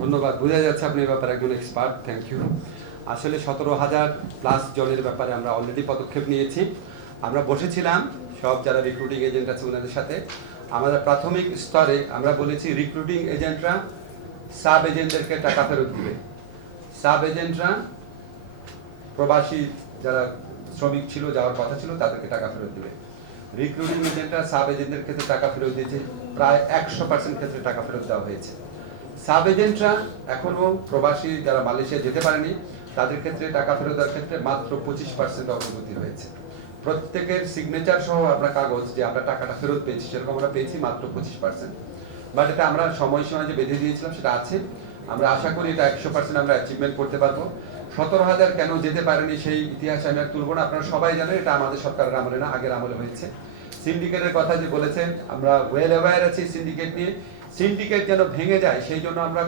ধন্যবাদ। বোঝা যাচ্ছে আপনি এই ব্যাপারে একজন এক্সপার্ট। Thank you. আসলে 17,000 প্লাস জনের ব্যাপারে আমরা অলরেডি পদক্ষেপ নিয়েছি। আমরা বসেছিলাম সব যারা রিক্রুটিং এজেন্ট আছে ওনাদের সাথে। আমাদের প্রাথমিক স্তরে আমরা বলেছি রিক্রুটিং এজেন্টরা সাব এজেন্টদেরকে টাকা ফেরত দিবে। সাব এজেন্টরা প্রবাসী যারা শ্রমিক ছিল, যাওয়ার কথা ছিল, তাদেরকে টাকা ফেরত দিবে। রিক্রুটিং এজেন্টরা সাব এজেন্টের ক্ষেত্রে টাকা ফেরত দিয়েছে, প্রায় 100% ক্ষেত্রে টাকা ফেরত দেওয়া হয়েছে। সাব এজেন্টরা এখনো প্রবাসী যারা মালয়েশিয়া যেতে পারেনি তাদের ক্ষেত্রে টাকা ফেরত দেওয়ার ক্ষেত্রে মাত্র 25% অগ্রগতি হয়েছে। প্রত্যেকের সিগনেচার সহ আমরা কাগজ যে আমরা টাকাটা ফেরত পেয়েছি সেরকম আমরা পেয়েছি মাত্র 25%। বাট এটা আমরা সময়সীমা যে বেঁধে দিয়েছিলাম সেটা আছে। আমরা আশা করি এটা 100% আমরা অ্যাচিভমেন্ট করতে পারবো। 17,000 কেন যেতে পারেনি সেই ইতিহাস আমি আর তুলব না, আপনারা সবাই জানেন এটা আমাদের সরকারের আমলে না, আগের আমলে হয়েছে। সিন্ডিকেটের কথা যে বলেছেন, আমরা ওয়েল অ্যাওয়্যার আছি সিন্ডিকেট নিয়ে। সিন্ডিকেট যেন ভেঙে যায় সেই জন্য আমরা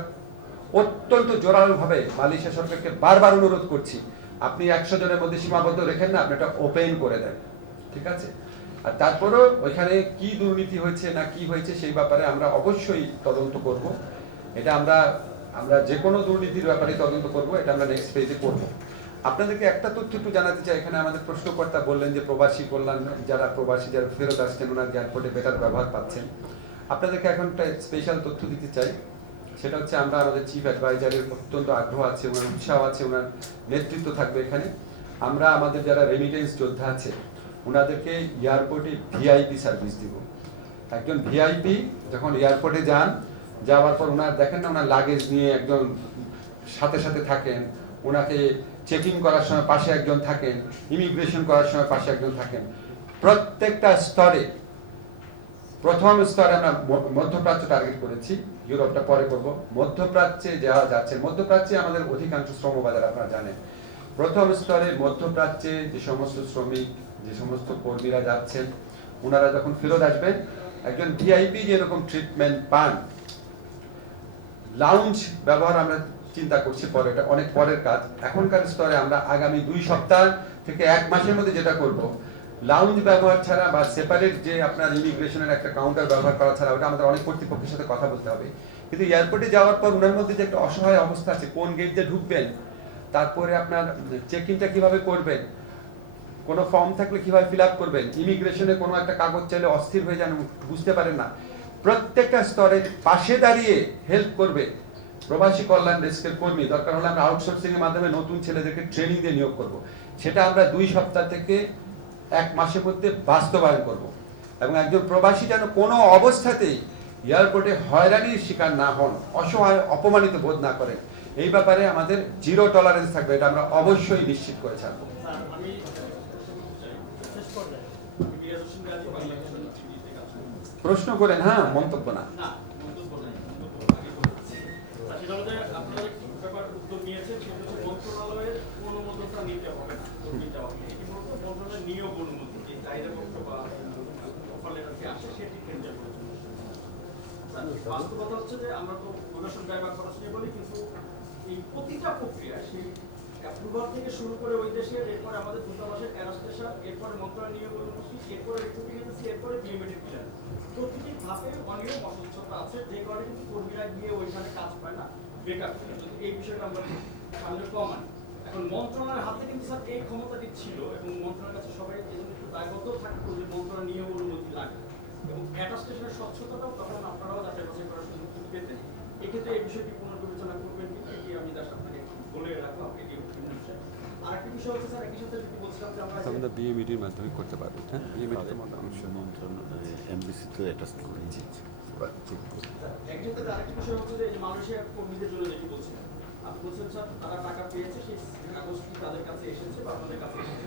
অত্যন্ত জোরালোভাবে মালয়েশিয়া সরকারকে বারবার অনুরোধ করছি, আপনি 100 জনের মধ্যে সীমাবদ্ধ রেখেন না, আপনি এটা ওপেন করে দেন, ঠিক আছে? আর তারপরেও ওইখানে কি দুর্নীতি হয়েছে না কি হয়েছে সেই ব্যাপারে আমরা অবশ্যই তদন্ত করব। এটা আমরা আমরা যে কোনো দুর্নীতির ব্যাপারে তদন্ত করব, এটা আমরা নেক্সট পেজে করব। আপনাদেরকে একটা তথ্য একটু জানাতে চাই, এখানে আমাদের প্রশ্নকর্তা বললেন যে প্রবাসী কল্যাণ, যারা প্রবাসী যারা ফেরত আসছেন ওনার এয়ারপোর্টে বেটার ব্যবহার পাচ্ছেন। আপনাদেরকে এখন একটা স্পেশাল তথ্য দিতে চাই, সেটা হচ্ছে আমরা আমাদের চিফ অ্যাডভাইজারের অত্যন্ত আগ্রহ আছে, ওনার উৎসাহ আছে, ওনার নেতৃত্ব থাকবে এখানে। আমরা আমাদের যারা রেমিটেন্স যোদ্ধা আছে ওনাদেরকে এয়ারপোর্টে ভিআইপি সার্ভিস দিব। একজন ভিআইপি যখন এয়ারপোর্টে যান, যাওয়ার পর ওনার দেখেন না ওনার লাগেজ নিয়ে একজন সাথে সাথে থাকেন, ওনাকে চেকিং করার সময় পাশে একজন থাকেন, ইমিগ্রেশন করার সময় পাশে একজন থাকেন। প্রত্যেকটা স্তরে, প্রথম স্তরে আমরা মধ্যপ্রাচ্য টার্গেট করেছি, ইউরোপটা পরে করব। মধ্যপ্রাচ্যে যারা যাচ্ছে, মধ্যপ্রাচ্যে আমাদের অধিকাংশ শ্রমবাজার আপনারা জানেন। প্রথম স্তরে মধ্যপ্রাচ্যে যে সমস্ত শ্রমিক, যে সমস্ত কর্মীরা যাচ্ছেন, ওনারা যখন ফেরত আসবেন একজন ভিআইপি যেরকম ট্রিটমেন্ট পান, লাউঞ্জ ব্যবহার আমরা চিন্তা করছি পরে, এটা অনেক পরের কাজ। এখনকার স্তরে আমরা আগামী 2 সপ্তাহ থেকে 1 মাসের মধ্যে যেটা করব, লাউঞ্জ ব্যবহার ছাড়া বা সেপারেট যে আপনার ইমিগ্রেশনের একটা কাউন্টার ব্যবহার করা ছাড়া, ওটা আমাদের অনেক কর্তৃপক্ষের সাথে কথা বলতে হবে। কিন্তু এয়ারপোর্টে যাওয়ার পর ওনার মধ্যে যে একটা অসহায় অবস্থা আছে, কোন গেট দিয়ে ঢুকবেন, তারপরে আপনার চেক ইনটা কিভাবে করবেন, কোনো ফর্ম থাকলে কিভাবে ফিল আপ করবেন, ইমিগ্রেশনে কোনো একটা কাগজ চাইলে অস্থির হয়ে যান, বুঝতে পারেন না, প্রত্যেকটা স্তরে পাশে দাঁড়িয়ে হেল্প করবে প্রবাসী কল্যাণ ডেস্কের কর্মী। দরকার হলে আমরা আউটসোর্সিং এর মাধ্যমে নতুন ছেলেদেরকে ট্রেনিং দিয়ে নিয়োগ করব। সেটা আমরা 2 সপ্তাহ থেকে 1 মাসের মধ্যে বাস্তবায়ন করব। এবং একজন প্রবাসী যেন কোনো অবস্থাতেই এয়ারপোর্টে হয়রানির শিকার না হন, অসহায় অপমানিত বোধ না করেন, এই ব্যাপারে আমাদের জিরো টলারেন্স থাকবে, এটা আমরা অবশ্যই নিশ্চিত করে ছাড়বো। প্রশ্ন করেন, হ্যাঁ, মন্তব্য না। বাস্তবতা হচ্ছে যে আমরা তো প্রকাশন ব্যয় বা খরচ নিয়ে বলি, কিন্তু এই প্রতিটা প্রক্রিয়া সেই অ্যাপ্রুভাল থেকে শুরু করে ওই দেশের, এরপরে আমাদের দূতাবাসের অ্যানাস্টেশন, এরপরে মন্ত্রণালয় নিয়োগ অনুমতি, এরপরে রিক্রুটিং এজেন্সি, এরপরে বিএমএডি ক্লিয়ারেন্স, প্রতিটি ধাপে অনিয়ম অস্বচ্ছতা আছে, যে কারণে কিন্তু কর্মীরা গিয়ে ওইখানে কাজ পায় না, বেকার। যদি এই বিষয়টা আমরা সামনে কমান, এখন মন্ত্রণালয়ের হাতে কিন্তু স্যার এই ক্ষমতাটি ছিল এবং মন্ত্রণালয়ের কাছে সবাই এজন্য একটু দায়বদ্ধ থাকতো যে মন্ত্রণালয় নিয়োগ অনুমতি লাগে এবং অ্যাটাস্টেশনের স্বচ্ছতাটাও তখন আপনারাও যাচাই বাছাই করার সুযোগ পেতেন। এক্ষেত্রে এই বিষয়টি পুনর্বিবেচনা করবেন কি, এটি আমি জাস্ট আপনাকে বলে রাখলাম। এটি বিষয়। আরেকটি বিষয় হচ্ছে স্যার, একই সাথে যদি বলছিলাম যে আমরা বিএমইডির মাধ্যমে করতে পারবো, হ্যাঁ, বিএমইডিতে মন্ত্রণালয় এমবিসি তো অ্যাটাচ করেছি। একসাথে আরেকটি বিষয় হচ্ছে যে মালয়েশিয়ার কর্মীদের জন্য যেটি বলছিলেন, আপনি বলছেন স্যার তারা টাকা পেয়েছে, সেই কাগজটি তাদের কাছে এসেছে বা আপনাদের কাছে এসেছে।